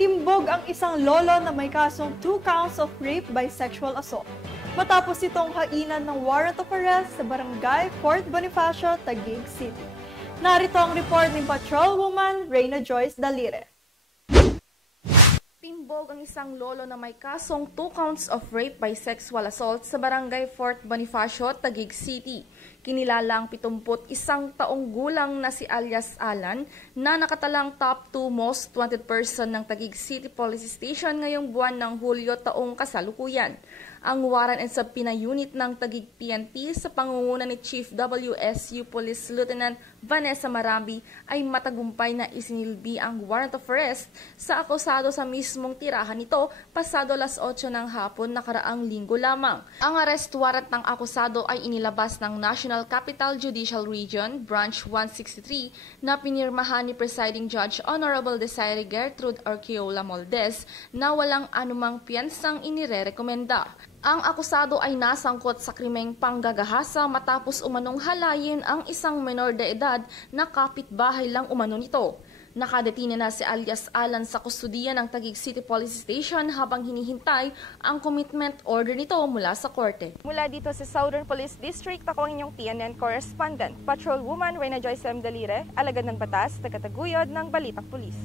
Timbog ang isang lolo na may kasong 2 counts of rape by sexual assault matapos itong hainan ng warrant of arrest sa barangay Fort Bonifacio, Taguig City. Narito ang report ni Patrolwoman Reyna Joyce Dalire. Timbog ang isang lolo na may kasong 2 counts of rape by sexual assault sa barangay Fort Bonifacio, Taguig City. Kinilala ang 71 taong gulang na si alias Alan na nakatalang top 2 most wanted person ng Taguig City Police Station ngayong buwan ng Hulyo taong kasalukuyan. Ang warrant and subpoena unit ng Taguig PNP sa pangunguna ni Chief WSU Police Lieutenant Vanessa Marambi ay matagumpay na isinilbi ang warrant of arrest sa akusado sa mismong tirahan nito pasado alas 8 ng hapon nakaraang linggo lamang. Ang arrest warrant ng akusado ay inilabas ng National Capital Judicial Region Branch 163 na pinirmahan ni Presiding Judge Honorable Desiree Gertrude Arqueola Moldes na walang anumang piyansang inirerekomenda. Ang akusado ay nasangkot sa krimeng panggagahasa matapos umanong halayin ang isang menor de edad na kapitbahay lang umano nito. Nakadetina na si alias Alan sa kustudiya ng Taguig City Police Station habang hinihintay ang commitment order nito mula sa korte. Mula dito sa Southern Police District, ako ang inyong PNN correspondent, Patrolwoman Reyna Joyce Dalire, alagad ng batas, tagataguyod ng Balitang Pulis.